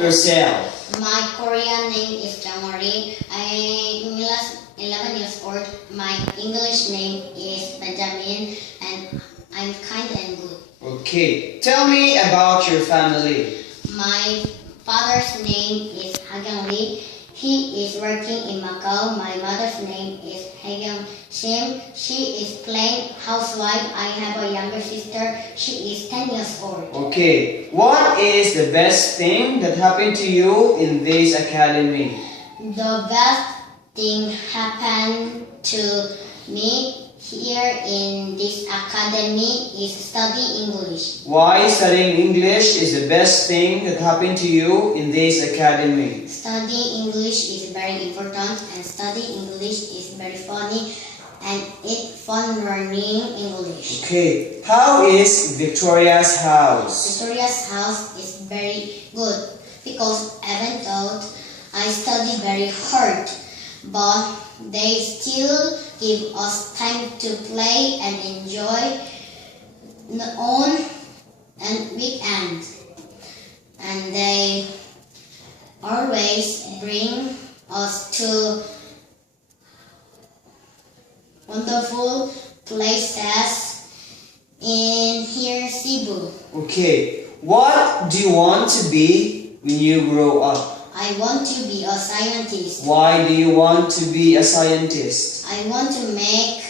Yourself. My Korean name is Jangori. I'm 11 years old. My English name is Benjamin, and I'm kind and good. Okay. Tell me about your family. My father's name is Hagyang Lee. He is working in Macau. My mother's name is Hagyang Sim. She is plain housewife. I have a younger sister. She is 10 years old. Okay. What is the best thing that happened to you in this academy? The best thing happened to me here in this academy is study English. Why studying English is the best thing that happened to you in this academy? Studying English is very important, and studying English is very funny, and it's fun learning English. Okay. How is Victoria's house? Victoria's house is very good because even though I study very hard, but they still give us time to play and enjoy on and weekend, and they always bring us to wonderful places in here Cebu. Okay. What do you want to be when you grow up? I want to be a scientist. Why do you want to be a scientist? I want to make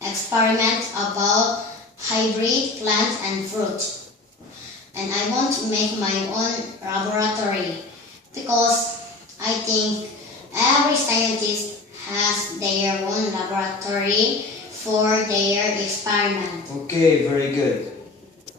experiments about hybrid plants and fruit. And I want to make my own laboratory because I think every scientist has their own laboratory for their experiment. Okay, very good.